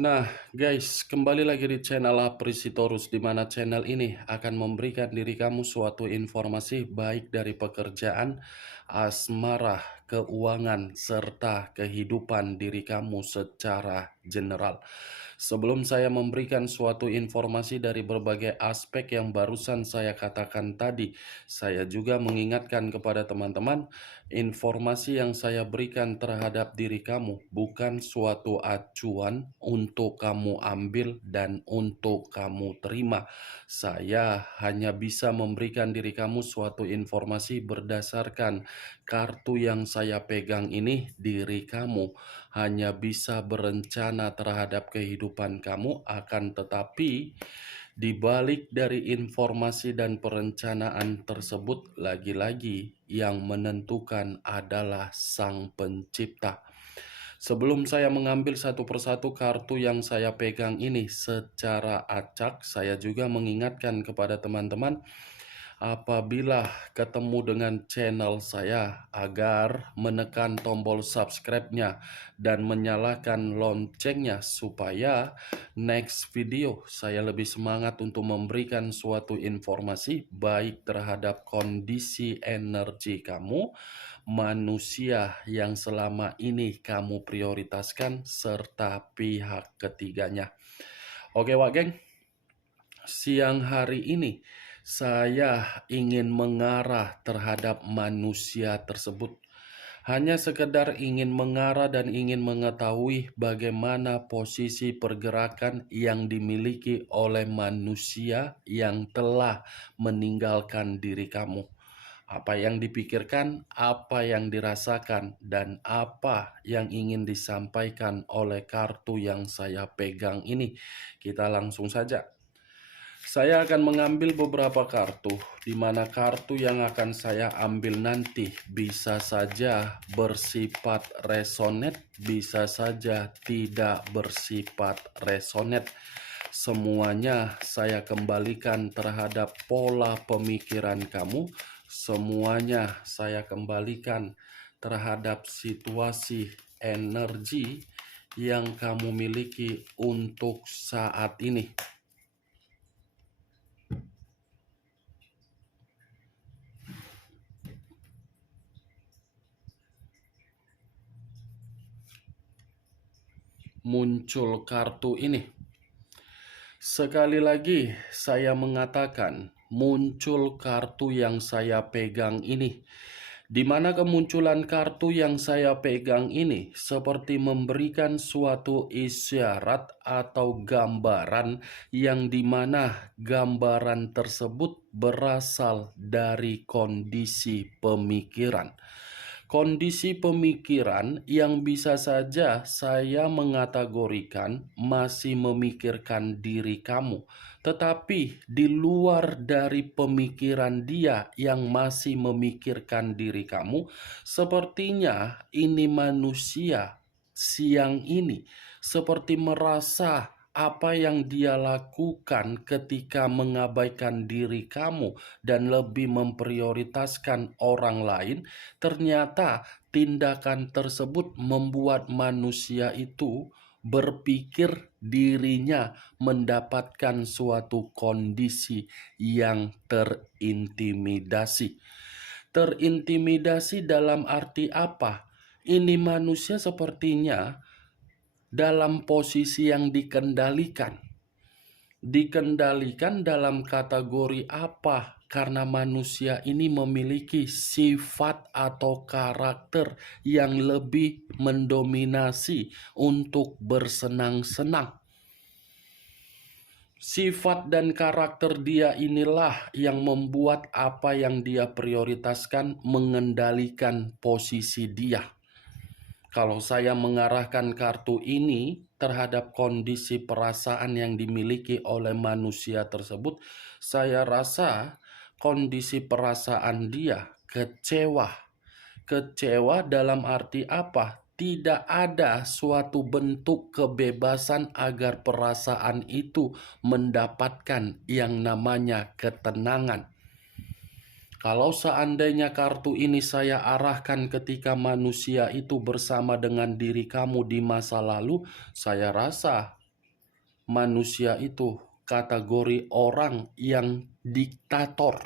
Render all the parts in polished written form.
Nah, guys, kembali lagi di channel Aprisitorus, di mana channel ini akan memberikan diri kamu suatu informasi baik dari pekerjaan, asmara, keuangan, serta kehidupan diri kamu secara general. Sebelum saya memberikan suatu informasi dari berbagai aspek yang barusan saya katakan tadi, saya juga mengingatkan kepada teman-teman, informasi yang saya berikan terhadap diri kamu bukan suatu acuan untuk kamu ambil dan untuk kamu terima. Saya hanya bisa memberikan diri kamu suatu informasi berdasarkan kartu yang saya pegang ini. Diri kamu hanya bisa berencana terhadap kehidupan kamu, akan tetapi di balik dari informasi dan perencanaan tersebut, lagi-lagi yang menentukan adalah Sang Pencipta. Sebelum saya mengambil satu persatu kartu yang saya pegang ini secara acak, saya juga mengingatkan kepada teman-teman, apabila ketemu dengan channel saya, agar menekan tombol subscribe-nya dan menyalakan loncengnya supaya next video saya lebih semangat untuk memberikan suatu informasi baik terhadap kondisi energi kamu, manusia yang selama ini kamu prioritaskan, serta pihak ketiganya. Oke Wak Geng, siang hari ini saya ingin mengarah terhadap manusia tersebut. Hanya sekedar ingin mengarah dan ingin mengetahui bagaimana posisi pergerakan yang dimiliki oleh manusia yang telah meninggalkan diri kamu. Apa yang dipikirkan, apa yang dirasakan, dan apa yang ingin disampaikan oleh kartu yang saya pegang ini. Kita langsung saja. Saya akan mengambil beberapa kartu, di mana kartu yang akan saya ambil nanti bisa saja bersifat resonate, bisa saja tidak bersifat resonate. Semuanya saya kembalikan terhadap pola pemikiran kamu, semuanya saya kembalikan terhadap situasi energi yang kamu miliki untuk saat ini. Muncul kartu ini. Sekali lagi saya mengatakan, muncul kartu yang saya pegang ini. Di mana kemunculan kartu yang saya pegang ini seperti memberikan suatu isyarat atau gambaran, yang dimana gambaran tersebut berasal dari kondisi pemikiran. Kondisi pemikiran yang bisa saja saya mengategorikan masih memikirkan diri kamu, tetapi di luar dari pemikiran dia yang masih memikirkan diri kamu, sepertinya ini manusia siang ini seperti merasa apa yang dia lakukan ketika mengabaikan diri kamu dan lebih memprioritaskan orang lain. Ternyata tindakan tersebut membuat manusia itu berpikir dirinya mendapatkan suatu kondisi yang terintimidasi. Terintimidasi dalam arti apa? Ini manusia sepertinya dalam posisi yang dikendalikan. Dikendalikan dalam kategori apa? Karena manusia ini memiliki sifat atau karakter yang lebih mendominasi untuk bersenang-senang. Sifat dan karakter dia inilah yang membuat apa yang dia prioritaskan mengendalikan posisi dia. Kalau saya mengarahkan kartu ini terhadap kondisi perasaan yang dimiliki oleh manusia tersebut, saya rasa kondisi perasaan dia kecewa. Kecewa dalam arti apa? Tidak ada suatu bentuk kebebasan agar perasaan itu mendapatkan yang namanya ketenangan. Kalau seandainya kartu ini saya arahkan ketika manusia itu bersama dengan diri kamu di masa lalu, saya rasa manusia itu kategori orang yang diktator.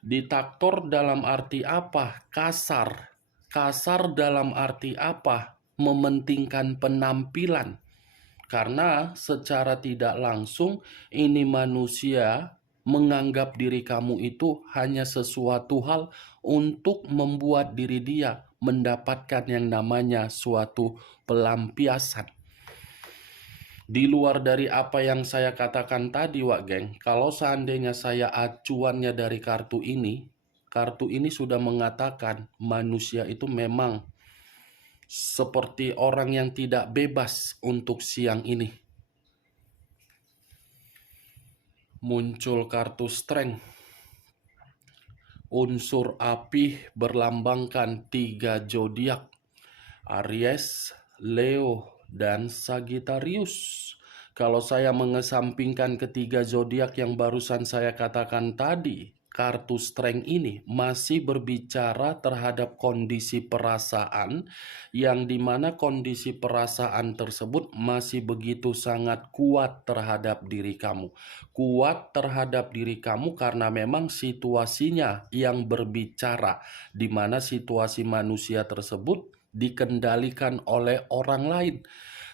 Diktator dalam arti apa? Kasar. Kasar dalam arti apa? Mementingkan penampilan. Karena secara tidak langsung ini manusia menganggap diri kamu itu hanya sesuatu hal untuk membuat diri dia mendapatkan yang namanya suatu pelampiasan. Di luar dari apa yang saya katakan tadi, Wak Geng, kalau seandainya saya acuannya dari kartu ini sudah mengatakan manusia itu memang seperti orang yang tidak bebas untuk siang ini. Muncul kartu Strength. Unsur api berlambangkan 3 zodiak, Aries, Leo, dan Sagittarius. Kalau saya mengesampingkan ketiga zodiak yang barusan saya katakan tadi, kartu Strength ini masih berbicara terhadap kondisi perasaan, yang dimana kondisi perasaan tersebut masih begitu sangat kuat terhadap diri kamu. Kuat terhadap diri kamu karena memang situasinya yang berbicara, dimana situasi manusia tersebut dikendalikan oleh orang lain.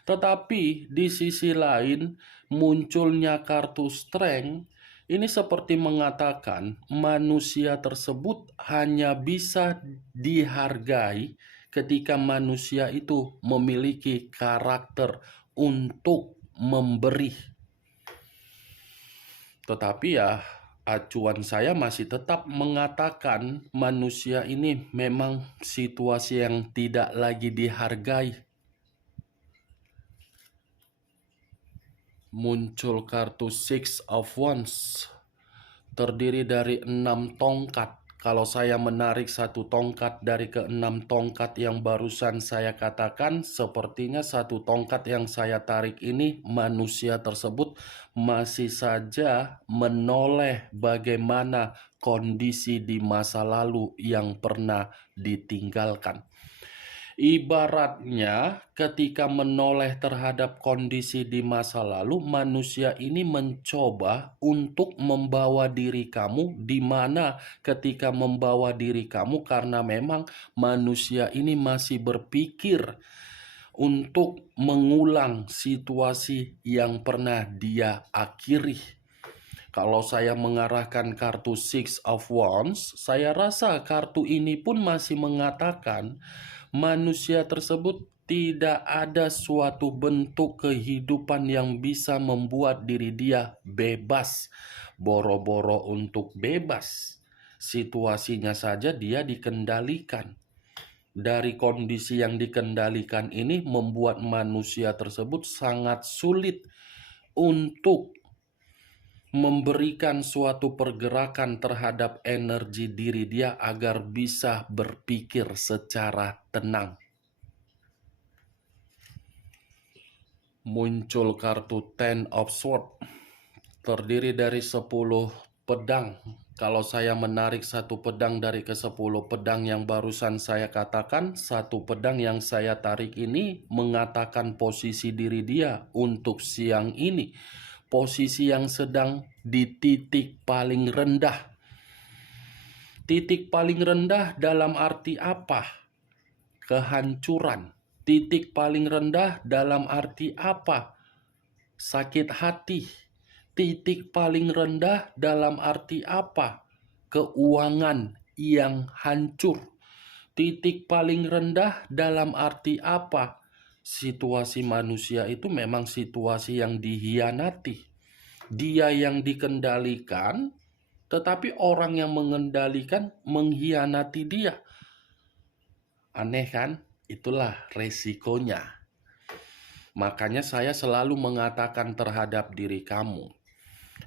Tetapi di sisi lain, munculnya kartu Strength ini seperti mengatakan manusia tersebut hanya bisa dihargai ketika manusia itu memiliki karakter untuk memberi. Tetapi ya, acuan saya masih tetap mengatakan manusia ini memang situasi yang tidak lagi dihargai. Muncul kartu Six of Wands, terdiri dari 6 tongkat. Kalau saya menarik satu tongkat dari ke-6 tongkat yang barusan saya katakan, sepertinya satu tongkat yang saya tarik ini manusia tersebut masih saja menoleh bagaimana kondisi di masa lalu yang pernah ditinggalkan. Ibaratnya ketika menoleh terhadap kondisi di masa lalu, manusia ini mencoba untuk membawa diri kamu, di mana ketika membawa diri kamu karena memang manusia ini masih berpikir untuk mengulang situasi yang pernah dia akhiri. Kalau saya mengarahkan kartu Six of Wands, saya rasa kartu ini pun masih mengatakan manusia tersebut tidak ada suatu bentuk kehidupan yang bisa membuat diri dia bebas. Boro-boro untuk bebas, situasinya saja dia dikendalikan. Dari kondisi yang dikendalikan ini membuat manusia tersebut sangat sulit untuk memberikan suatu pergerakan terhadap energi diri dia agar bisa berpikir secara tenang. Muncul kartu Ten of Swords, terdiri dari 10 pedang. Kalau saya menarik satu pedang dari ke-10 pedang yang barusan saya katakan, satu pedang yang saya tarik ini mengatakan posisi diri dia untuk siang ini. Posisi yang sedang di titik paling rendah. Titik paling rendah dalam arti apa? Kehancuran. Titik paling rendah dalam arti apa? Sakit hati. Titik paling rendah dalam arti apa? Keuangan yang hancur. Titik paling rendah dalam arti apa? Situasi manusia itu memang situasi yang dihianati. Dia yang dikendalikan, tetapi orang yang mengendalikan mengkhianati dia. Aneh kan? Itulah resikonya. Makanya saya selalu mengatakan terhadap diri kamu,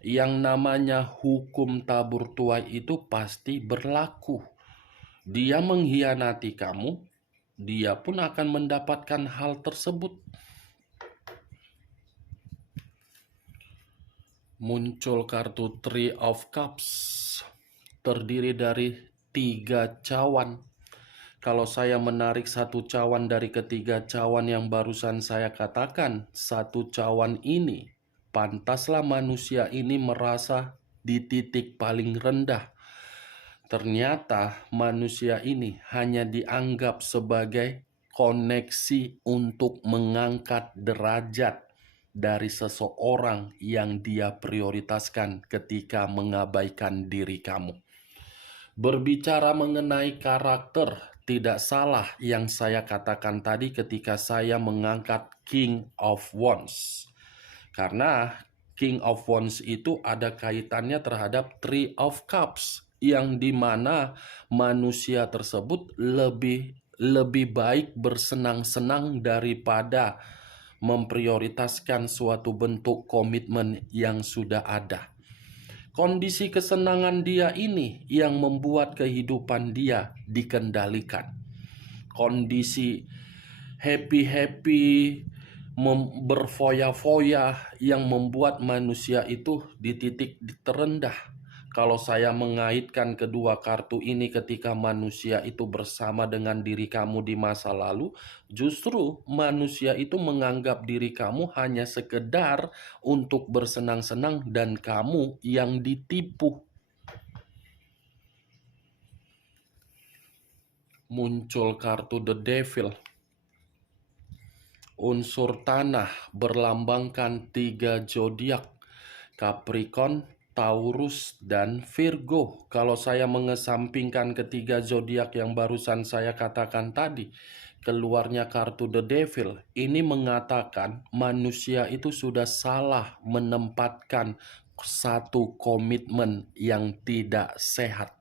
yang namanya hukum tabur tuai itu pasti berlaku. Dia mengkhianati kamu, dia pun akan mendapatkan hal tersebut. Muncul kartu Three of Cups, terdiri dari 3 cawan. Kalau saya menarik satu cawan dari ketiga cawan yang barusan saya katakan, satu cawan ini, pantaslah manusia ini merasa di titik paling rendah. Ternyata manusia ini hanya dianggap sebagai koneksi untuk mengangkat derajat dari seseorang yang dia prioritaskan ketika mengabaikan diri kamu. Berbicara mengenai karakter, tidak salah yang saya katakan tadi ketika saya mengangkat King of Wands. Karena King of Wands itu ada kaitannya terhadap Three of Cups, yang dimana manusia tersebut lebih baik bersenang-senang daripada memprioritaskan suatu bentuk komitmen yang sudah ada. Kondisi kesenangan dia ini yang membuat kehidupan dia dikendalikan. Kondisi happy-happy, berfoya-foya yang membuat manusia itu di titik terendah. Kalau saya mengaitkan kedua kartu ini ketika manusia itu bersama dengan diri kamu di masa lalu, justru manusia itu menganggap diri kamu hanya sekedar untuk bersenang-senang dan kamu yang ditipu. Muncul kartu The Devil. Unsur tanah berlambangkan 3 zodiak, Capricorn, Taurus, dan Virgo. Kalau saya mengesampingkan ketiga zodiak yang barusan saya katakan tadi, keluarnya kartu The Devil. Ini mengatakan manusia itu sudah salah menempatkan satu komitmen yang tidak sehat.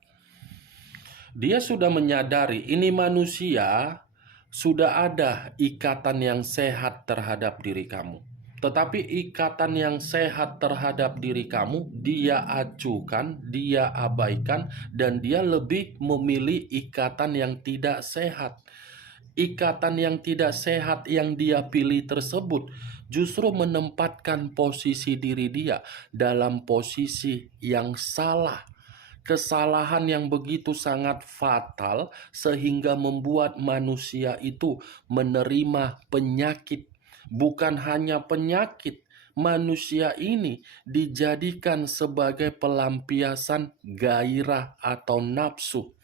Dia sudah menyadari ini manusia sudah ada ikatan yang sehat terhadap diri kamu. Tetapi ikatan yang sehat terhadap diri kamu, dia acuhkan, dia abaikan, dan dia lebih memilih ikatan yang tidak sehat. Ikatan yang tidak sehat yang dia pilih tersebut justru menempatkan posisi diri dia dalam posisi yang salah. Kesalahan yang begitu sangat fatal sehingga membuat manusia itu menerima penyakit. Bukan hanya penyakit, manusia ini dijadikan sebagai pelampiasan gairah atau nafsu.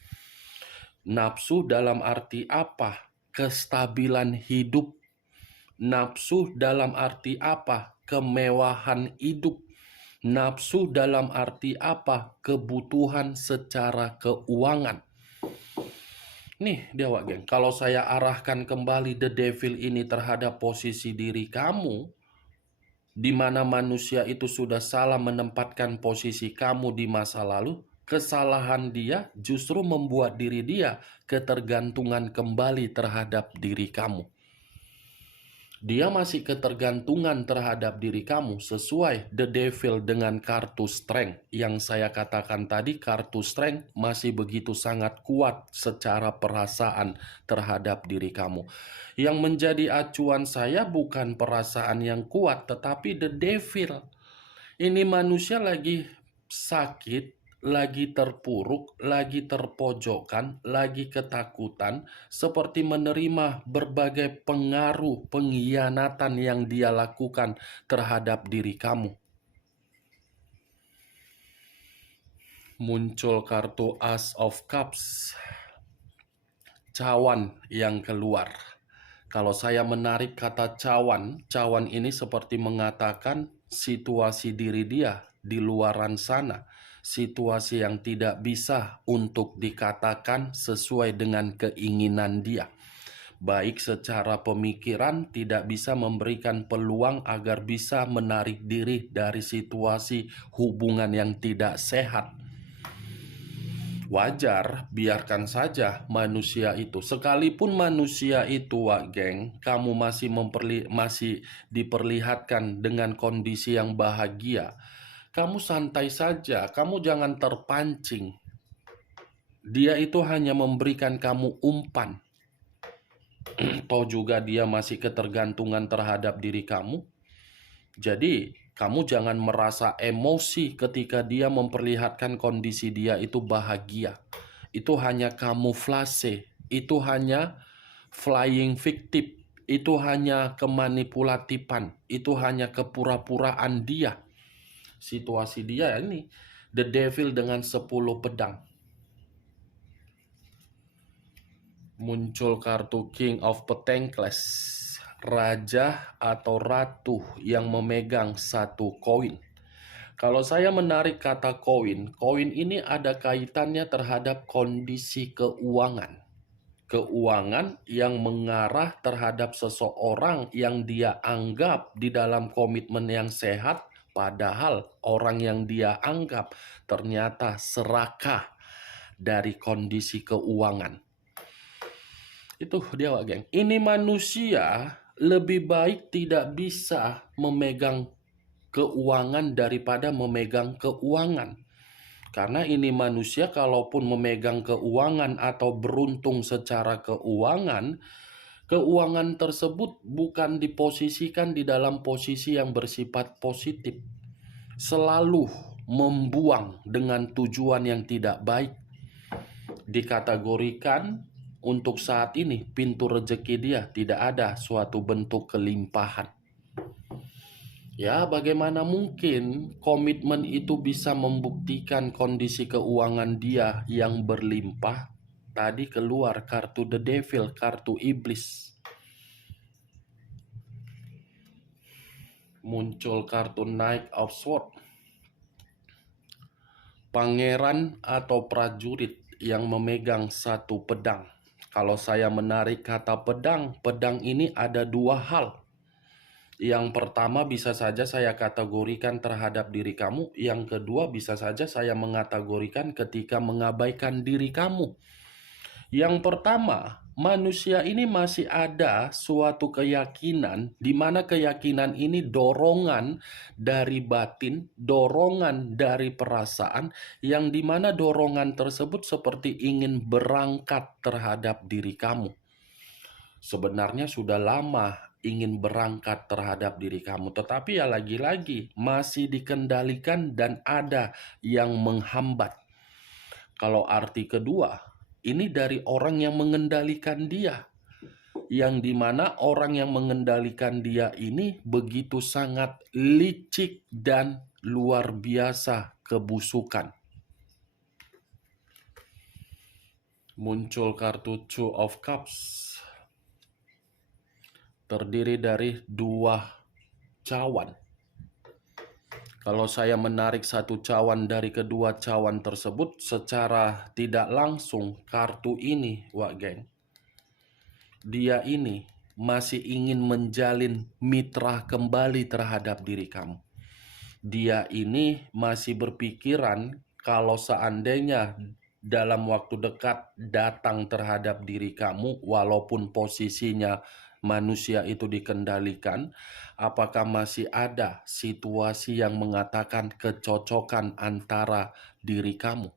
Nafsu dalam arti apa? Kestabilan hidup. Nafsu dalam arti apa? Kemewahan hidup. Nafsu dalam arti apa? Kebutuhan secara keuangan. Nih dia geng, kalau saya arahkan kembali The Devil ini terhadap posisi diri kamu, di mana manusia itu sudah salah menempatkan posisi kamu di masa lalu, kesalahan dia justru membuat diri dia ketergantungan kembali terhadap diri kamu. Dia masih ketergantungan terhadap diri kamu sesuai The Devil dengan kartu Strength. Yang saya katakan tadi, kartu Strength masih begitu sangat kuat secara perasaan terhadap diri kamu. Yang menjadi acuan saya bukan perasaan yang kuat, tetapi The Devil. Ini manusia lagi sakit, lagi terpuruk, lagi terpojokkan, lagi ketakutan, seperti menerima berbagai pengaruh pengkhianatan yang dia lakukan terhadap diri kamu. Muncul kartu Ace of Cups, cawan yang keluar. Kalau saya menarik kata cawan, cawan ini seperti mengatakan situasi diri dia di luaran sana. Situasi yang tidak bisa untuk dikatakan sesuai dengan keinginan dia. Baik secara pemikiran tidak bisa memberikan peluang agar bisa menarik diri dari situasi hubungan yang tidak sehat. Wajar, biarkan saja manusia itu. Sekalipun manusia itu, geng, kamu masih diperlihatkan dengan kondisi yang bahagia, kamu santai saja, kamu jangan terpancing. Dia itu hanya memberikan kamu umpan. Toh juga dia masih ketergantungan terhadap diri kamu. Jadi, kamu jangan merasa emosi ketika dia memperlihatkan kondisi dia itu bahagia. Itu hanya kamuflase. itu hanya flying victim, itu hanya kemanipulatifan, itu hanya kepura-puraan dia. Situasi dia ini, the devil dengan 10 pedang. Muncul kartu King of Pentacles, raja atau ratu yang memegang satu koin. Kalau saya menarik kata koin, koin ini ada kaitannya terhadap kondisi keuangan. Keuangan yang mengarah terhadap seseorang yang dia anggap di dalam komitmen yang sehat, padahal orang yang dia anggap ternyata serakah dari kondisi keuangan. Itu dia, Wak Geng. Ini manusia lebih baik tidak bisa memegang keuangan daripada memegang keuangan. Karena ini manusia kalaupun memegang keuangan atau beruntung secara keuangan, keuangan tersebut bukan diposisikan di dalam posisi yang bersifat positif. Selalu membuang dengan tujuan yang tidak baik. Dikategorikan untuk saat ini pintu rezeki dia tidak ada suatu bentuk kelimpahan. Ya, bagaimana mungkin komitmen itu bisa membuktikan kondisi keuangan dia yang berlimpah? Tadi keluar kartu The Devil, kartu iblis. Muncul kartu Knight of Swords. Pangeran atau prajurit yang memegang satu pedang. Kalau saya menarik kata pedang, pedang ini ada dua hal. Yang pertama bisa saja saya kategorikan terhadap diri kamu. Yang kedua bisa saja saya mengategorikan ketika mengabaikan diri kamu. Yang pertama, manusia ini masih ada suatu keyakinan, di mana keyakinan ini dorongan dari batin, dorongan dari perasaan, yang di mana dorongan tersebut seperti ingin berangkat terhadap diri kamu. Sebenarnya sudah lama ingin berangkat terhadap diri kamu, tetapi ya lagi-lagi masih dikendalikan dan ada yang menghambat. Kalau arti kedua, ini dari orang yang mengendalikan dia, yang dimana orang yang mengendalikan dia ini begitu sangat licik dan luar biasa kebusukan. Muncul kartu Two of Cups, terdiri dari dua cawan. Kalau saya menarik satu cawan dari kedua cawan tersebut, secara tidak langsung kartu ini, Wak Geng, dia ini masih ingin menjalin mitra kembali terhadap diri kamu. Dia ini masih berpikiran kalau seandainya dalam waktu dekat datang terhadap diri kamu, walaupun posisinya manusia itu dikendalikan, apakah masih ada situasi yang mengatakan kecocokan antara diri kamu?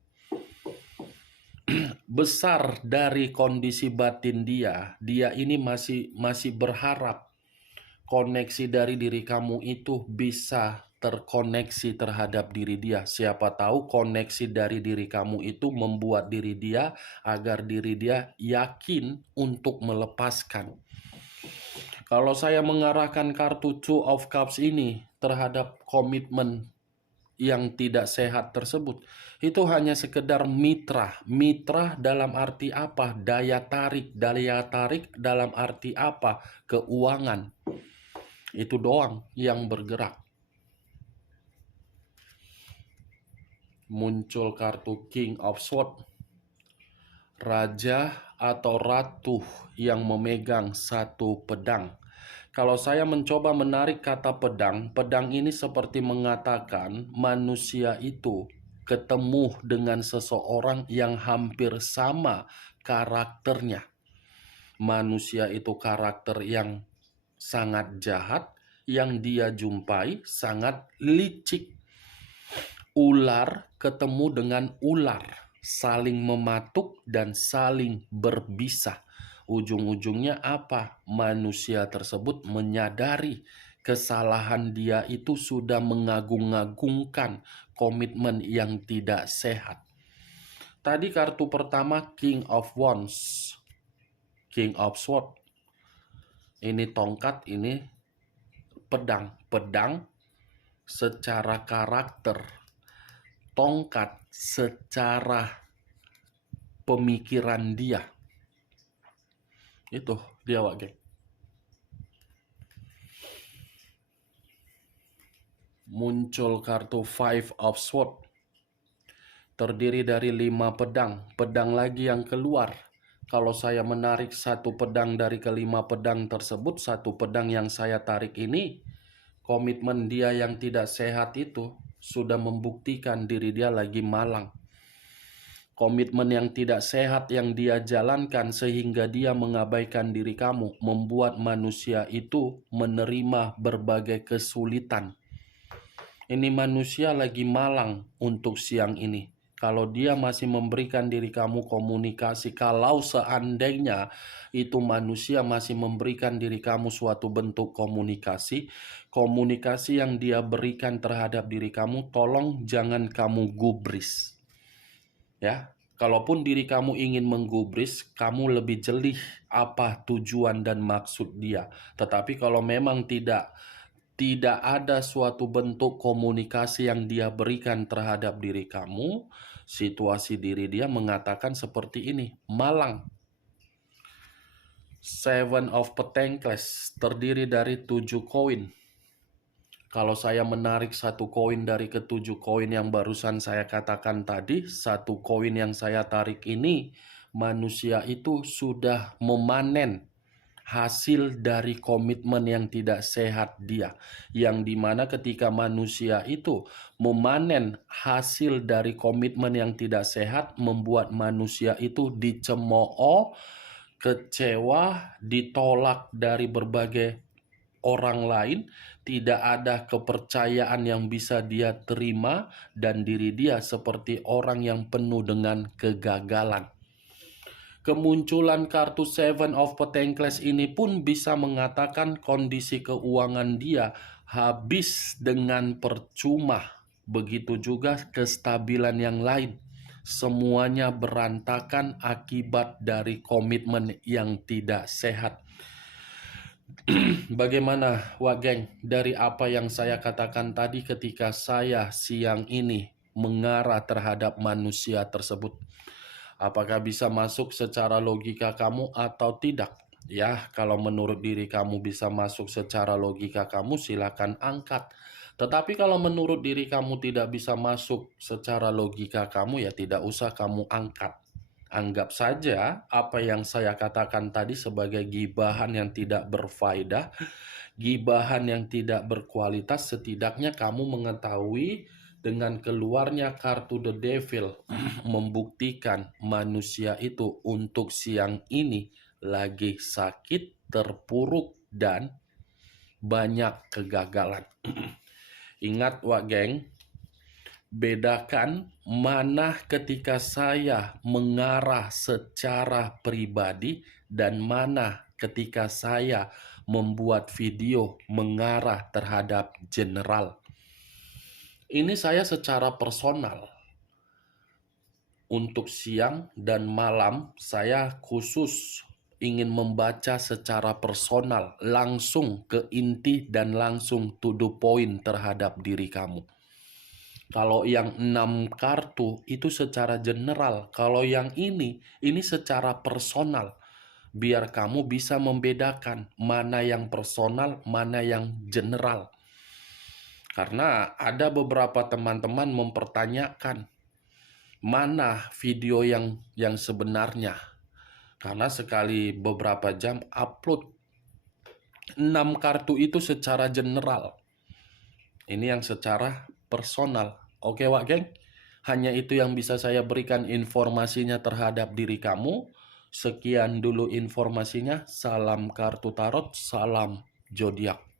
Besar dari kondisi batin dia ini masih berharap koneksi dari diri kamu itu bisa terkoneksi terhadap diri dia. Siapa tahu koneksi dari diri kamu itu membuat diri dia agar diri dia yakin untuk melepaskan. Kalau saya mengarahkan kartu Two of Cups ini terhadap komitmen yang tidak sehat tersebut, itu hanya sekedar mitra. Mitra dalam arti apa? Daya tarik. Daya tarik dalam arti apa? Keuangan. Itu doang yang bergerak. Muncul kartu King of Swords, raja atau ratu yang memegang satu pedang. Kalau saya mencoba menarik kata pedang, pedang ini seperti mengatakan manusia itu ketemu dengan seseorang yang hampir sama karakternya. Manusia itu karakter yang sangat jahat, yang dia jumpai sangat licik. Ular ketemu dengan ular, saling mematuk dan saling berbisa. Ujung-ujungnya apa? Manusia tersebut menyadari kesalahan dia itu sudah mengagung-agungkan komitmen yang tidak sehat. Tadi kartu pertama King of Wands, King of Sword. Ini tongkat, ini pedang. Pedang secara karakter, tongkat secara pemikiran dia. Itu dia, Wak geng. Muncul kartu Five of Sword. Terdiri dari 5 pedang. Pedang lagi yang keluar. Kalau saya menarik satu pedang dari kelima pedang tersebut, satu pedang yang saya tarik ini, komitmen dia yang tidak sehat itu sudah membuktikan diri dia lagi malang. Komitmen yang tidak sehat yang dia jalankan sehingga dia mengabaikan diri kamu, membuat manusia itu menerima berbagai kesulitan. Ini manusia lagi malang untuk siang ini. Kalau dia masih memberikan diri kamu komunikasi, kalau seandainya itu manusia masih memberikan diri kamu suatu bentuk komunikasi, komunikasi yang dia berikan terhadap diri kamu, tolong jangan kamu gubris. Ya, kalaupun diri kamu ingin menggubris, kamu lebih jeli apa tujuan dan maksud dia. Tetapi kalau memang tidak ada suatu bentuk komunikasi yang dia berikan terhadap diri kamu, situasi diri dia mengatakan seperti ini, malang. Seven of Pentacles terdiri dari 7 koin. Kalau saya menarik satu koin dari ketujuh koin yang barusan saya katakan tadi, satu koin yang saya tarik ini, manusia itu sudah memanen hasil dari komitmen yang tidak sehat dia, yang dimana ketika manusia itu memanen hasil dari komitmen yang tidak sehat, membuat manusia itu dicemooh, kecewa, ditolak dari berbagai orang lain, tidak ada kepercayaan yang bisa dia terima, dan diri dia seperti orang yang penuh dengan kegagalan. Kemunculan kartu Seven of Pentacles ini pun bisa mengatakan kondisi keuangan dia habis dengan percuma. Begitu juga kestabilan yang lain. Semuanya berantakan akibat dari komitmen yang tidak sehat. Bagaimana, Wak geng, dari apa yang saya katakan tadi ketika saya siang ini mengarah terhadap manusia tersebut? Apakah bisa masuk secara logika kamu atau tidak? Ya, kalau menurut diri kamu bisa masuk secara logika kamu, silakan angkat. Tetapi kalau menurut diri kamu tidak bisa masuk secara logika kamu, ya tidak usah kamu angkat. Anggap saja apa yang saya katakan tadi sebagai gibahan yang tidak berfaedah, gibahan yang tidak berkualitas. Setidaknya kamu mengetahui dengan keluarnya kartu The Devil membuktikan manusia itu untuk siang ini lagi sakit, terpuruk, dan banyak kegagalan. Ingat, Wak geng, bedakan mana ketika saya mengarah secara pribadi dan mana ketika saya membuat video mengarah terhadap general. Ini saya secara personal. Untuk siang dan malam saya khusus ingin membaca secara personal, langsung ke inti dan langsung to the point terhadap diri kamu. Kalau yang 6 kartu itu secara general, kalau yang ini secara personal. Biar kamu bisa membedakan mana yang personal, mana yang general. Karena ada beberapa teman-teman mempertanyakan mana video yang sebenarnya. Karena sekali beberapa jam upload 6 kartu itu secara general. Ini yang secara personal. Oke, Wak geng? Hanya itu yang bisa saya berikan informasinya terhadap diri kamu. Sekian dulu informasinya. Salam kartu tarot, salam zodiak.